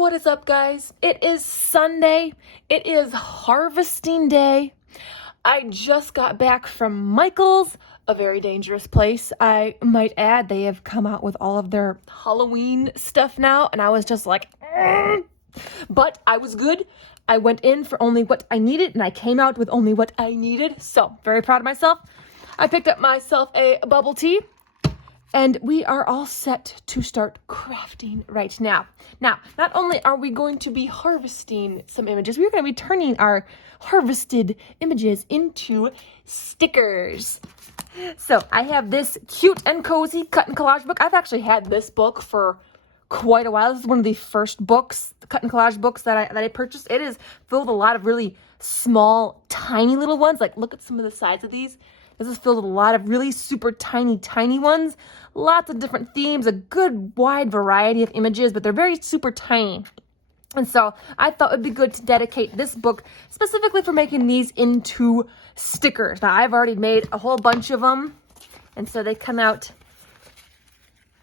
What is up, guys? It is Sunday. It is harvesting day. I just got back from Michael's, a very dangerous place. I might add, they have come out with all of their Halloween stuff now, and I was just like, but I was good. I went in for only what I needed, and I came out with only what I needed, so very proud of myself. I picked up myself a bubble tea, and we are all set to start crafting right now. Now, not only are we going to be harvesting some images, we're going to be turning our harvested images into stickers. So I have this cute and cozy cut and collage book. I've actually had this book for quite a while. This is one of the first books, cut and collage books that I purchased. It is filled with a lot of really small, tiny little ones. Like, look at some of the size of these. This is filled with a lot of really super tiny ones. Lots of different themes, a good wide variety of images, but they're very super tiny. And so I thought it would be good to dedicate this book specifically for making these into stickers. Now, I've already made a whole bunch of them, and so they come out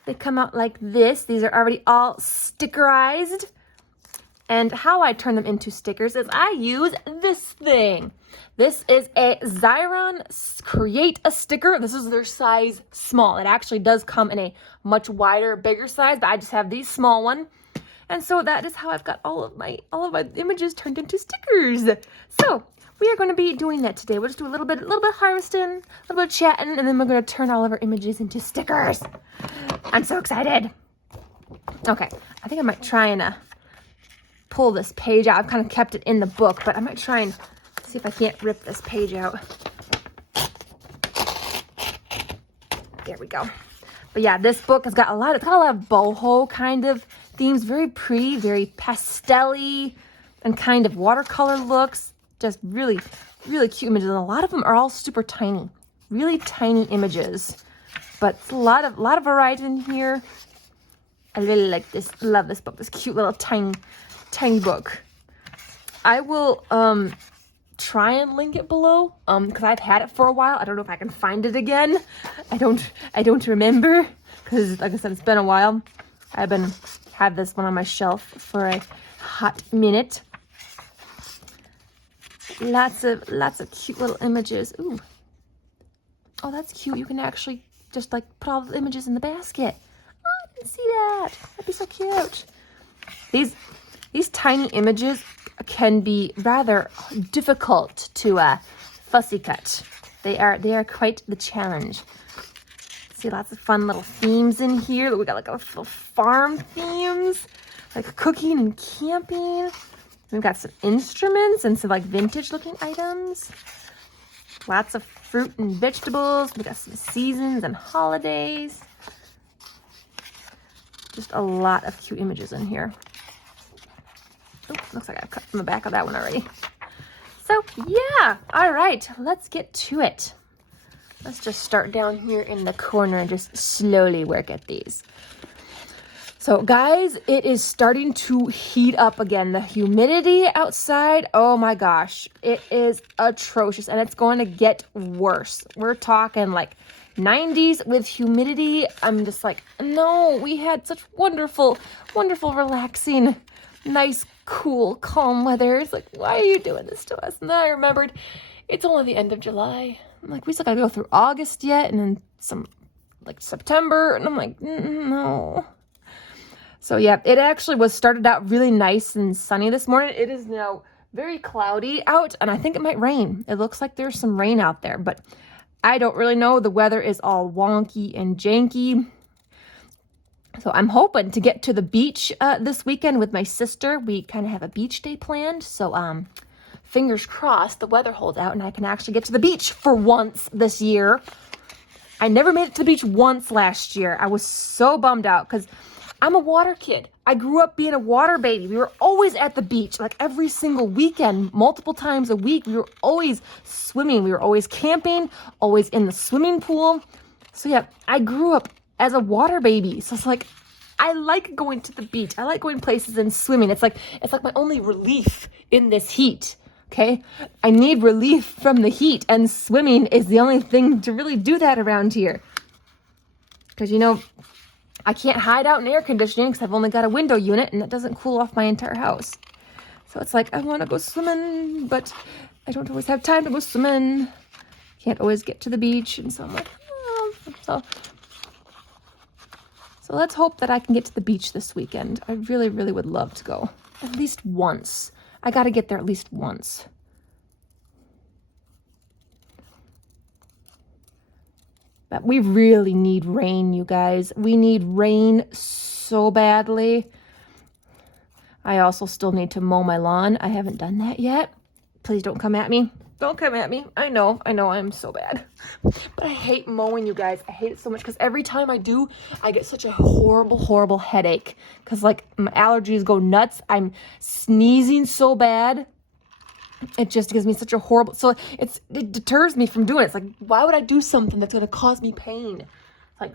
like this. These are already all stickerized. And how I turn them into stickers is I use this thing. This is a Xyron Create a Sticker. This is their size small. It actually does come in a much wider, bigger size, but I just have these small one. And so that is how I've got all of my images turned into stickers. So we are going to be doing that today. We'll just do a little bit harvesting, a little bit of chatting, and then we're going to turn all of our images into stickers. I'm so excited. Okay, I think I might try and pull this page out. I've kind of kept it in the book, but I might try and see if I can't rip this page out. There we go. But yeah, this book has got a lot of boho kind of themes. Very pretty, very pastel-y, and kind of watercolor looks. Just really cute images. And a lot of them are all super tiny. Really tiny images. But it's a lot of variety in here. I really like this. Love this book. This cute little tiny book. I will try and link it below because I've had it for a while. I don't know if I can find it again. I don't remember because, like I said, it's been a while. I've had this one on my shelf for a hot minute. Lots of cute little images. Ooh, oh, that's cute. You can actually just like put all the images in the basket. Oh, I didn't see that. That'd be so cute. These tiny images can be rather difficult to fussy cut. They are quite the challenge. See, lots of fun little themes in here. We got like a little farm themes, like cooking and camping. We've got some instruments and some like vintage looking items. Lots of fruit and vegetables. We got some seasons and holidays. Just a lot of cute images in here. Oh, looks like I've cut from the back of that one already. So yeah, all right, let's get to it. Let's just start down here in the corner and just slowly work at these. So guys, it is starting to heat up again. The humidity outside, oh my gosh, it is atrocious, and it's going to get worse. We're talking like 90s with humidity. I'm just like, no, we had such wonderful, relaxing, nice, cool, calm weather. It's like, why are you doing this to us? And then I remembered it's only the end of July. I'm like, we still gotta go through August yet, and then some like September, and I'm like, no. So yeah, it actually started out really nice and sunny this morning. It is now very cloudy out, and I think it might rain. It looks like there's some rain out there, but I don't really know. The weather is all wonky and janky. So I'm hoping to get to the beach this weekend with my sister. We kind of have a beach day planned. So fingers crossed the weather holds out and I can actually get to the beach for once this year. I never made it to the beach once last year. I was so bummed out because I'm a water kid. I grew up being a water baby. We were always at the beach, like every single weekend, multiple times a week. We were always swimming. We were always camping, always in the swimming pool. So yeah, I grew up as a water baby. So it's like, I like going to the beach. I like going places and swimming. It's like my only relief in this heat. Okay. I need relief from the heat, and swimming is the only thing to really do that around here. Because, you know, I can't hide out in air conditioning because I've only got a window unit and that doesn't cool off my entire house. So it's like, I want to go swimming, but I don't always have time to go swimming. Can't always get to the beach. And so I'm like, oh. So let's hope that I can get to the beach this weekend. I really, really would love to go at least once. I got to get there at least once. But we really need rain, you guys. We need rain so badly. I also still need to mow my lawn. I haven't done that yet. Please don't come at me. Don't come at me. I know, I'm so bad. But I hate mowing, you guys. I hate it so much because every time I do, I get such a horrible, horrible headache. Because, like, my allergies go nuts. I'm sneezing so bad. It just gives me such a horrible... So it deters me from doing it. It's like, why would I do something that's going to cause me pain? It's like...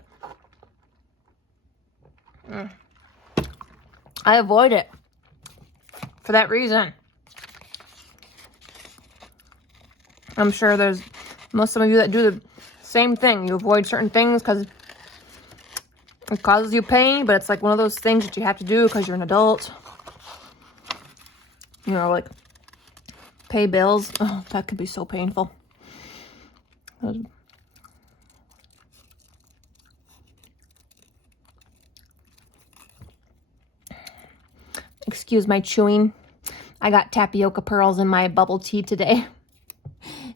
I avoid it. For that reason. I'm sure there's some of you that do the same thing. You avoid certain things because it causes you pain, but it's like one of those things that you have to do because you're an adult. You know, like pay bills. Oh, that could be so painful. Excuse my chewing. I got tapioca pearls in my bubble tea today.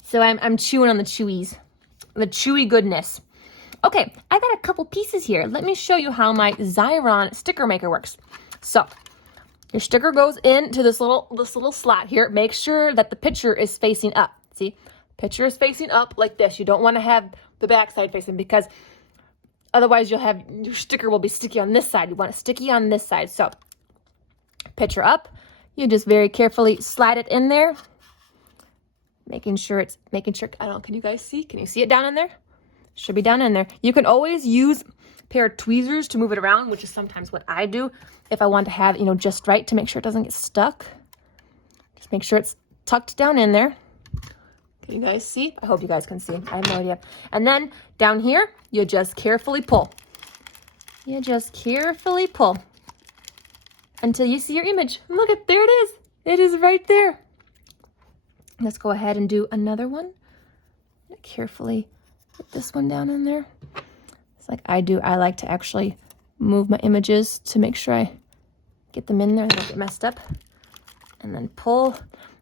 So I'm chewing on the chewies. The chewy goodness. Okay, I got a couple pieces here. Let me show you how my Xyron sticker maker works. So, your sticker goes into this little slot here. Make sure that the picture is facing up. See? Picture is facing up like this. You don't want to have the back side facing because otherwise your sticker will be sticky on this side. You want it sticky on this side. So, picture up. You just very carefully slide it in there. Making sure, I don't know, can you guys see? Can you see it down in there? Should be down in there. You can always use a pair of tweezers to move it around, which is sometimes what I do if I want to have, just right to make sure it doesn't get stuck. Just make sure it's tucked down in there. Can you guys see? I hope you guys can see. I have no idea. And then down here, you just carefully pull. You just carefully pull until you see your image. Look at, there it is. It is right there. Let's go ahead and do another one. Carefully put this one down in there. It's like I do. I like to actually move my images to make sure I get them in there. They don't get messed up. And then pull.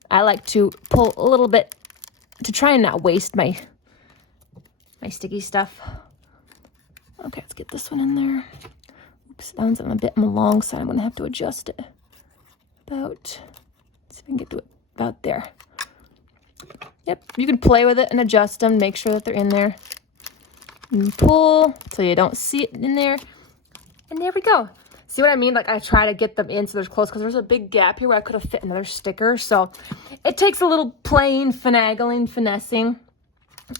I like to pull a little bit to try and not waste my sticky stuff. Okay, let's get this one in there. Oops, that one's on a bit on the long side. I'm going to have to adjust it. Let's see if I can get to it about there. Yep, you can play with it and adjust them, make sure that they're in there. And pull so you don't see it in there. And there we go. See what I mean? Like I try to get them in so they're close because there's a big gap here where I could have fit another sticker. So it takes a little playing, finagling, finessing.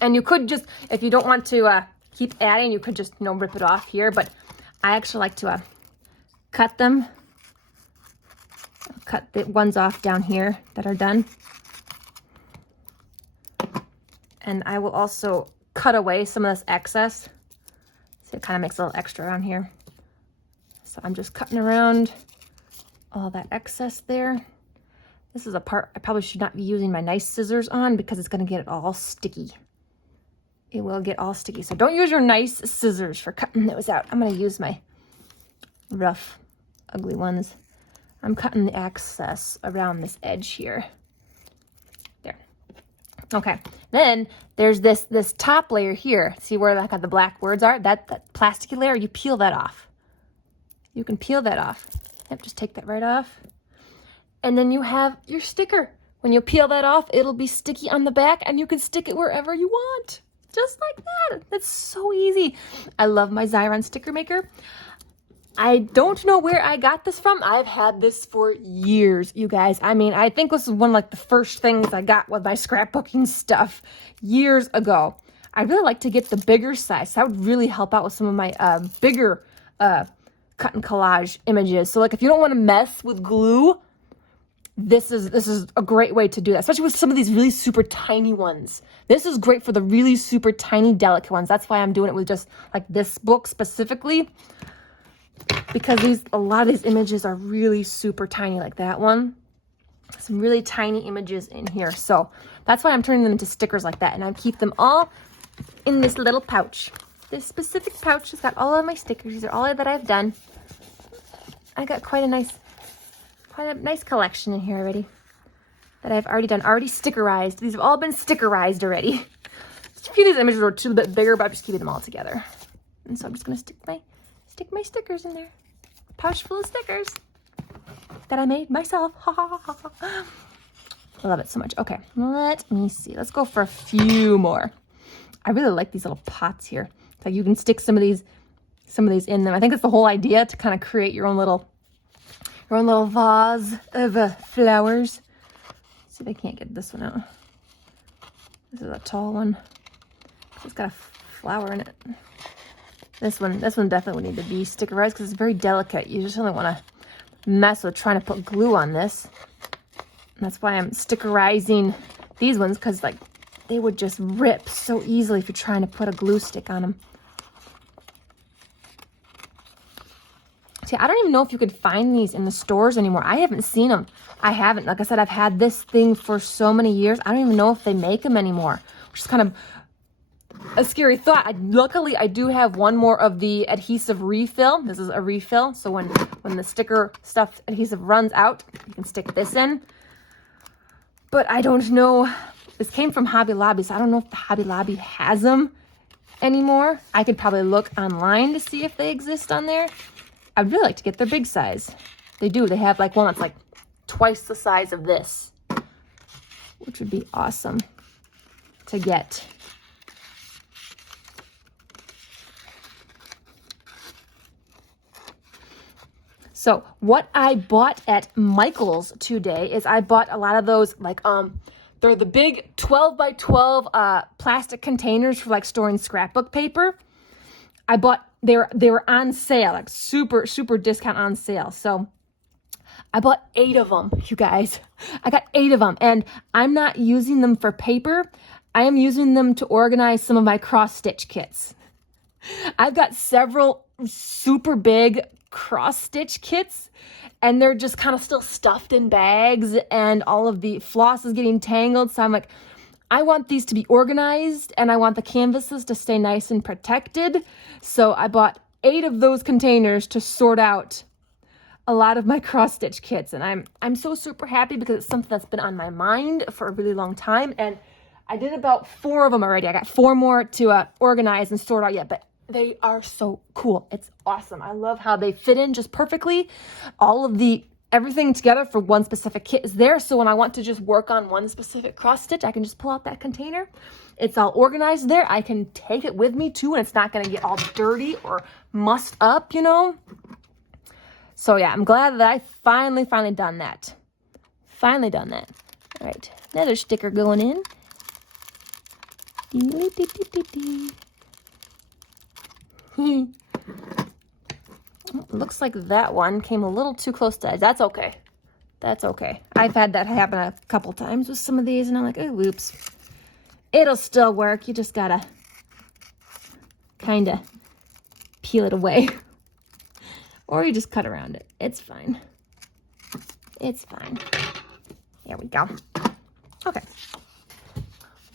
And you could just, if you don't want to keep adding, you could just, rip it off here. But I actually like to cut them. Cut the ones off down here that are done. And I will also cut away some of this excess. So it kind of makes a little extra around here. So I'm just cutting around all that excess there. This is a part I probably should not be using my nice scissors on because it's going to get it all sticky. It will get all sticky. So don't use your nice scissors for cutting those out. I'm going to use my rough, ugly ones. I'm cutting the excess around this edge here. Okay, then there's this top layer here. See where like the black words are? That plasticky layer, you peel that off. You can peel that off. Yep, just take that right off. And then you have your sticker. When you peel that off, it'll be sticky on the back and you can stick it wherever you want. Just like that. That's so easy. I love my Xyron sticker maker. I don't know where I got this from. I've had this for years, you guys. I mean, I think this is one of like the first things I got with my scrapbooking stuff years ago. I really like to get the bigger size. That would really help out with some of my bigger cut and collage images. So like if you don't want to mess with glue, this is a great way to do that, especially with some of these really super tiny ones. This is great for the really super tiny, delicate ones. That's why I'm doing it with just like this book specifically. because a lot of these images are really super tiny, like that one. Some really tiny images in here. So that's why I'm turning them into stickers like that. And I keep them all in this little pouch. This specific pouch has got all of my stickers. These are all that I've done. I got quite a nice collection in here already that I've already done, already stickerized. These have all been stickerized already. A few of these images were a little bit bigger, but I'm just keeping them all together. And so I'm just gonna stick my stickers in there. Pouch full of stickers that I made myself. Ha ha ha ha. I love it so much. Okay, let me see. Let's go for a few more. I really like these little pots here. It's like you can stick some of these in them. I think it's the whole idea to kind of create your own little vase of flowers. Let's see if I can't get this one out. This is a tall one. It's got a flower in it. This one definitely would need to be stickerized because it's very delicate. You just don't want to mess with trying to put glue on this. And that's why I'm stickerizing these ones, because like they would just rip so easily if you're trying to put a glue stick on them. See, I don't even know if you could find these in the stores anymore. I haven't seen them. I haven't. Like I said, I've had this thing for so many years. I don't even know if they make them anymore, which is kind of a scary thought. Luckily, I do have one more of the adhesive refill. This is a refill, so when the sticker stuff adhesive runs out, you can stick this in. But I don't know. This came from Hobby Lobby, so I don't know if the Hobby Lobby has them anymore. I could probably look online to see if they exist on there. I'd really like to get their big size. They do. They have like one that's like twice the size of this, which would be awesome to get. So what I bought at Michael's today is I bought a lot of those, like, they're the big 12 by 12 plastic containers for like storing scrapbook paper. I bought, they were on sale, like super discount on sale. So I bought 8 of them, you guys. I got 8 of them, and I'm not using them for paper. I am using them to organize some of my cross stitch kits. I've got several super big cross stitch kits, and they're just kind of still stuffed in bags, and all of the floss is getting tangled. So I'm like, I want these to be organized, and I want the canvases to stay nice and protected. So I bought 8 of those containers to sort out a lot of my cross stitch kits, and I'm so super happy because it's something that's been on my mind for a really long time, and I did about 4 of them already. I got 4 more to organize and sort out yet, but they are so cool. It's awesome. I love how they fit in just perfectly. All of everything together for one specific kit is there. So when I want to just work on one specific cross stitch, I can just pull out that container. It's all organized there. I can take it with me too, and it's not going to get all dirty or mussed up, you know? So yeah, I'm glad that I finally done that. Finally done that. All right, another sticker going in. Looks like that one came a little too close to edge. That's okay. That's okay. I've had that happen a couple times with some of these, and I'm like, oh, whoops. It'll still work. You just gotta kind of peel it away. Or you just cut around it. It's fine. It's fine. There we go. Okay.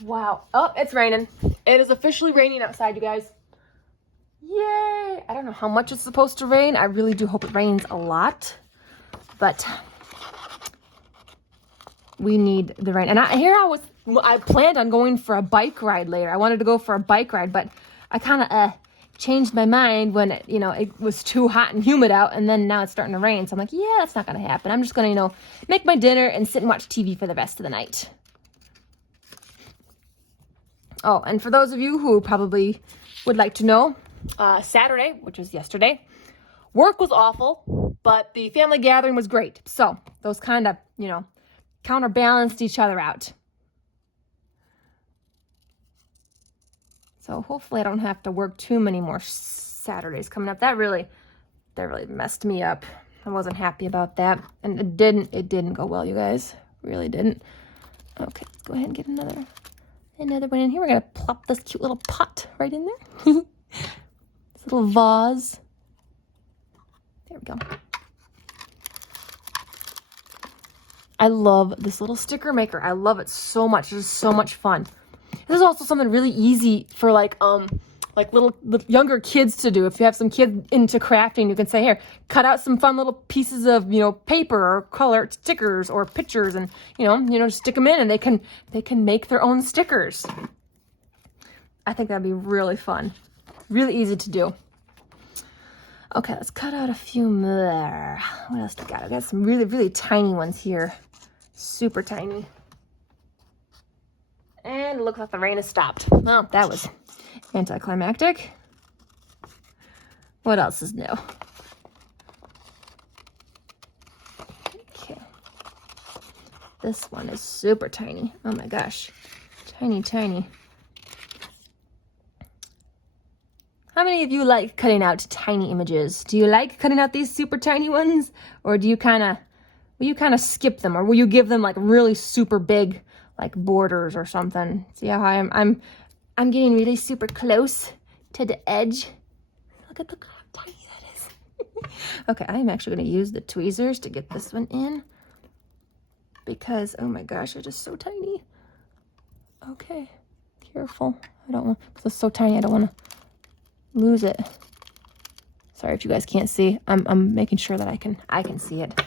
Wow. Oh, it's raining. It is officially raining outside, you guys. Yay! I don't know how much it's supposed to rain. I really do hope it rains a lot. But we need the rain. And I planned on going for a bike ride later. I wanted to go for a bike ride, but I kind of changed my mind when it was too hot and humid out, and then now it's starting to rain. So I'm like, yeah, that's not going to happen. I'm just going to, make my dinner and sit and watch TV for the rest of the night. Oh, and for those of you who probably would like to know, Saturday, which was yesterday, work was awful, but the family gathering was great. So those kind of, counterbalanced each other out. So hopefully I don't have to work too many more Saturdays coming up. That really messed me up. I wasn't happy about that. And it didn't go well, you guys. Really didn't. Okay, let's go ahead and get another one in here. We're gonna plop this cute little pot right in there. This little vase. There we go. I love this little sticker maker. I love it so much. It is so much fun. This is also something really easy for like little younger kids to do. If you have some kids into crafting, you can say, here, cut out some fun little pieces of, paper or color stickers or pictures, and stick them in, and they can make their own stickers. I think that'd be really fun. Really easy to do. Okay, let's cut out a few more. What else do we got? I got some really, really tiny ones here. Super tiny. And it looks like the rain has stopped. Well, that was anticlimactic. What else is new? Okay. This one is super tiny. Oh my gosh. Tiny, tiny. How many of you like cutting out tiny images? Do you like cutting out these super tiny ones? Or will you kind of skip them? Or will you give them like really super big, like borders or something? See how I'm getting really super close to the edge. Look how tiny that is. Okay, I'm actually going to use the tweezers to get this one in. Because, oh my gosh, it's just so tiny. Okay, careful. I don't want, because it's so tiny, I don't want to lose it. Sorry if you guys can't see. I'm making sure that I can see it.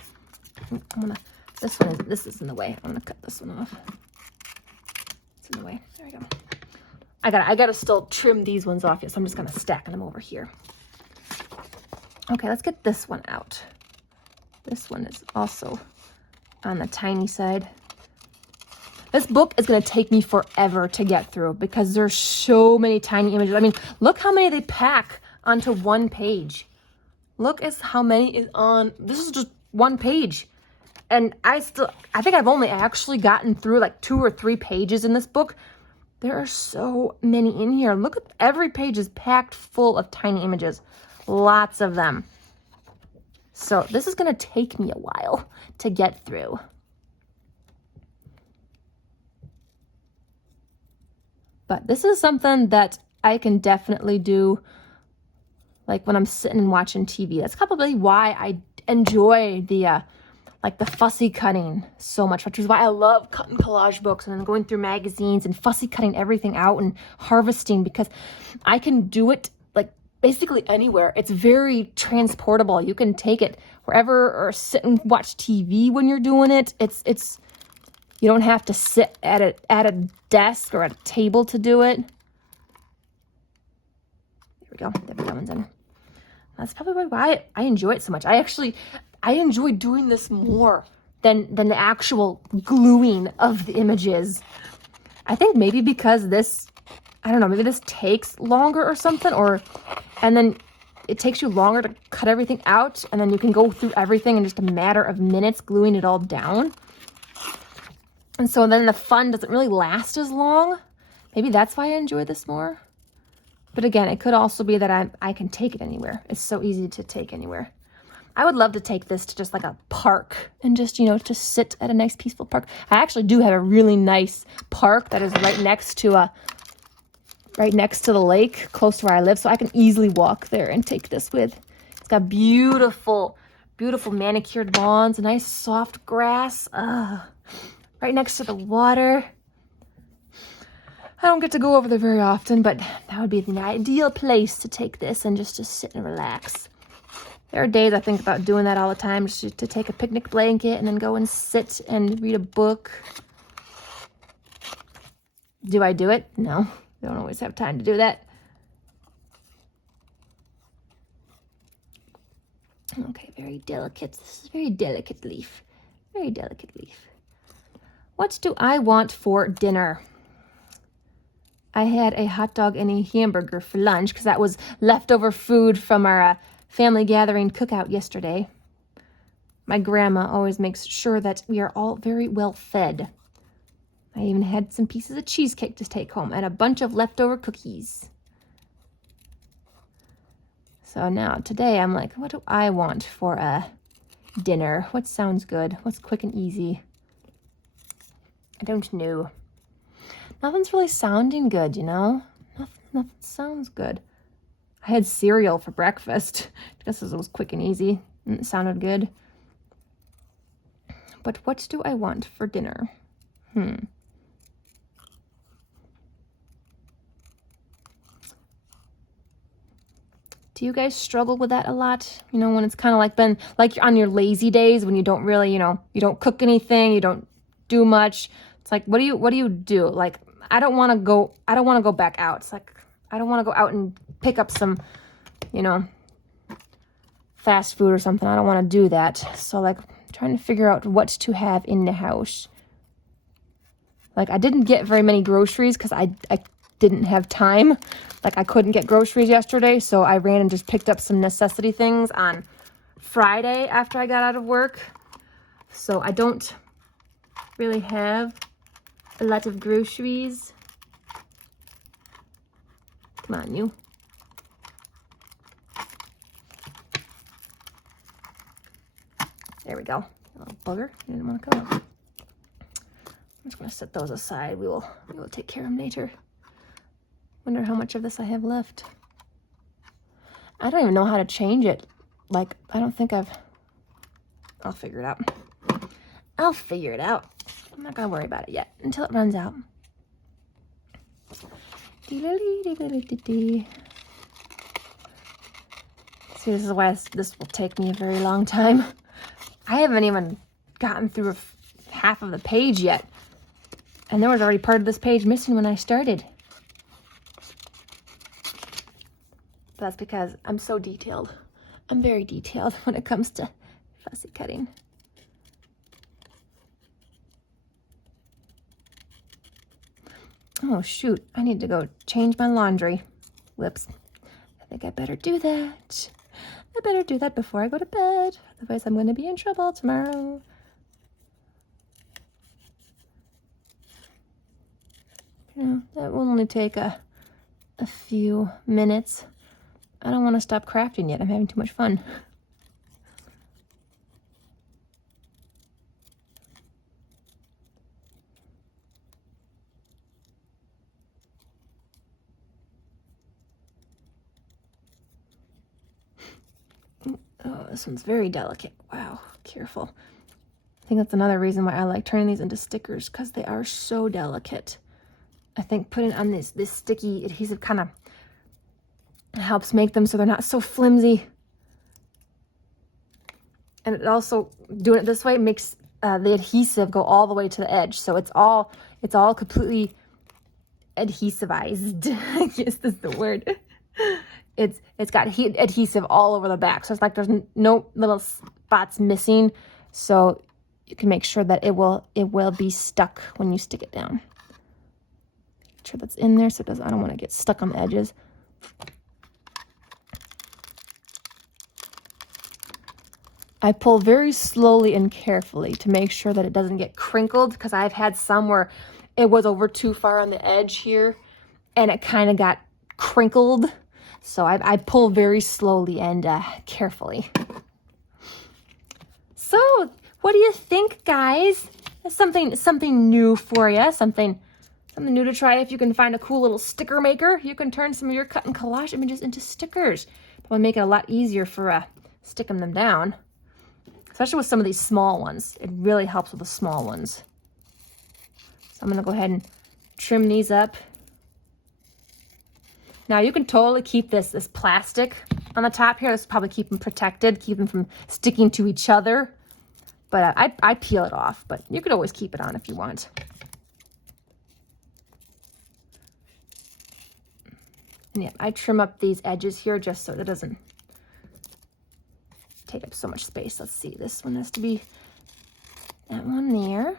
This is in the way. I'm gonna cut this one off. It's in the way. There we go. I gotta still trim these ones off yet, so I'm just gonna stack them over here. Okay, let's get this one out. This one is also on the tiny side. This book is going to take me forever to get through because there's so many tiny images. I mean, look how many they pack onto one page. Look at how many is on, this is just one page. And I think I've only actually gotten through like 2 or 3 pages in this book. There are so many in here. Look at every page is packed full of tiny images. Lots of them. So this is going to take me a while to get through. But this is something that I can definitely do like when I'm sitting and watching TV. That's probably why I enjoy the fussy cutting so much, which is why I love cutting collage books and then going through magazines and fussy cutting everything out and harvesting, because I can do it like basically anywhere. It's very transportable. You can take it wherever or sit and watch TV when you're doing it. It's you don't have to sit at a desk or at a table to do it. There we go. There we go. One's in. That's probably why I enjoy it so much. I enjoy doing this more than the actual gluing of the images. I think maybe because this, I don't know, maybe this takes longer or something, and then it takes you longer to cut everything out, and then you can go through everything in just a matter of minutes gluing it all down. And so then the fun doesn't really last as long. Maybe that's why I enjoy this more. But again, it could also be that I can take it anywhere. It's so easy to take anywhere. I would love to take this to just like a park and just, just sit at a nice peaceful park. I actually do have a really nice park that is right next to the lake, close to where I live. So I can easily walk there and take this with. It's got beautiful, beautiful manicured lawns, nice soft grass. Right next to the water. I don't get to go over there very often, but that would be the ideal place to take this and just to sit and relax. There are days I think about doing that all the time, just to take a picnic blanket and then go and sit and read a book. Do I do it? No, I don't always have time to do that. Okay, very delicate. This is a very delicate leaf. Very delicate leaf. What do I want for dinner? I had a hot dog and a hamburger for lunch because that was leftover food from our family gathering cookout yesterday. My grandma always makes sure that we are all very well fed. I even had some pieces of cheesecake to take home and a bunch of leftover cookies. So now today I'm like, what do I want for dinner? What sounds good? What's quick and easy? I don't know. Nothing's really sounding good, Nothing sounds good. I had cereal for breakfast. I guess it was quick and easy. It sounded good. But what do I want for dinner? Do you guys struggle with that a lot? You know, when it's kind of like been like on your lazy days when you don't really, you know, you don't cook anything, you don't do much. It's like, what do you do? Like, I don't want to go back out. It's like, I don't want to go out and pick up some, you know, fast food or something. I don't want to do that. So like trying to figure out what to have in the house. Like I didn't get very many groceries because I didn't have time. Like I couldn't get groceries yesterday, so I ran and just picked up some necessity things on Friday after I got out of work. So I don't really have a lot of groceries. Come on, you. There we go. A little bugger. You didn't want to come up. I'm just going to set those aside. We will take care of them later. Wonder how much of this I have left. I don't even know how to change it. Like, I don't think I'll figure it out. I'll figure it out. I'm not going to worry about it yet until it runs out. See, this is why this will take me a very long time. I haven't even gotten through half of the page yet. And there was already part of this page missing when I started. But that's because I'm so detailed. I'm very detailed when it comes to fussy cutting. Oh shoot, I need to go change my laundry. Whoops. I think I better do that. I better do that before I go to bed. Otherwise I'm going to be in trouble tomorrow. You know, that will only take a few minutes. I don't want to stop crafting yet. I'm having too much fun. Oh, this one's very delicate. Wow, careful. I think that's another reason why I like turning these into stickers, because they are so delicate. I think putting on this sticky adhesive kind of helps make them so they're not so flimsy. And it also, doing it this way makes the adhesive go all the way to the edge. So it's all completely adhesivized. I guess that's the word. It's got adhesive all over the back. So it's like there's no little spots missing. So you can make sure that it will be stuck when you stick it down. Make sure that's in there so I don't want to get stuck on the edges. I pull very slowly and carefully to make sure that it doesn't get crinkled, because I've had some where it was over too far on the edge here and it kind of got crinkled. So I pull very slowly and carefully. So what do you think, guys? Something new for you, something new to try. If you can find a cool little sticker maker, you can turn some of your cut and collage images into stickers. That will make it a lot easier for sticking them down. Especially with some of these small ones. It really helps with the small ones. So I'm going to go ahead and trim these up. Now you can totally keep this plastic on the top here. This will probably keep them protected, keep them from sticking to each other. But I peel it off, but you could always keep it on if you want. And yeah, I trim up these edges here just so it doesn't take up so much space. Let's see, this one has to be that one there.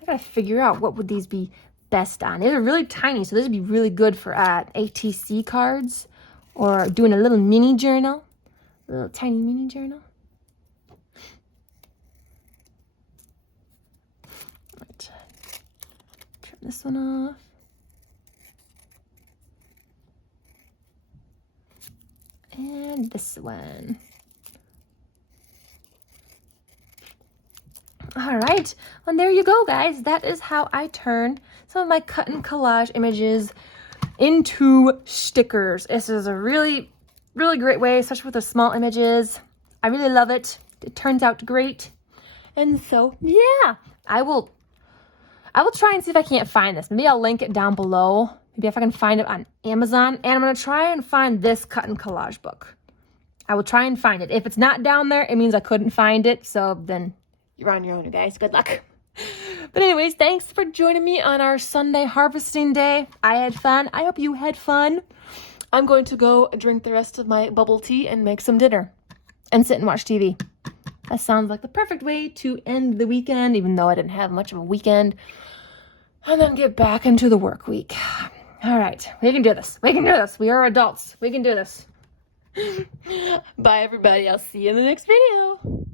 I gotta figure out what would these be best on. These are really tiny, so this would be really good for ATC cards or doing a little mini journal, a little tiny mini journal. Right. Trim this one off. And this one. All right, well, there you go, guys. That is how I turn some of my cut and collage images into stickers. This is a really really great way, especially with the small images. I really love it. It turns out great. And so, yeah, I will try and see if I can't find this. Maybe I'll link it down below. Maybe if I can find it on Amazon. And I'm going to try and find this cut and collage book. I will try and find it. If it's not down there, it means I couldn't find it. So then you're on your own, you guys. Good luck. But anyways, thanks for joining me on our Sunday harvesting day. I had fun. I hope you had fun. I'm going to go drink the rest of my bubble tea and make some dinner and sit and watch TV. That sounds like the perfect way to end the weekend, even though I didn't have much of a weekend. And then get back into the work week. All right, we can do this. We can do this. We are adults. We can do this. Bye, everybody. I'll see you in the next video.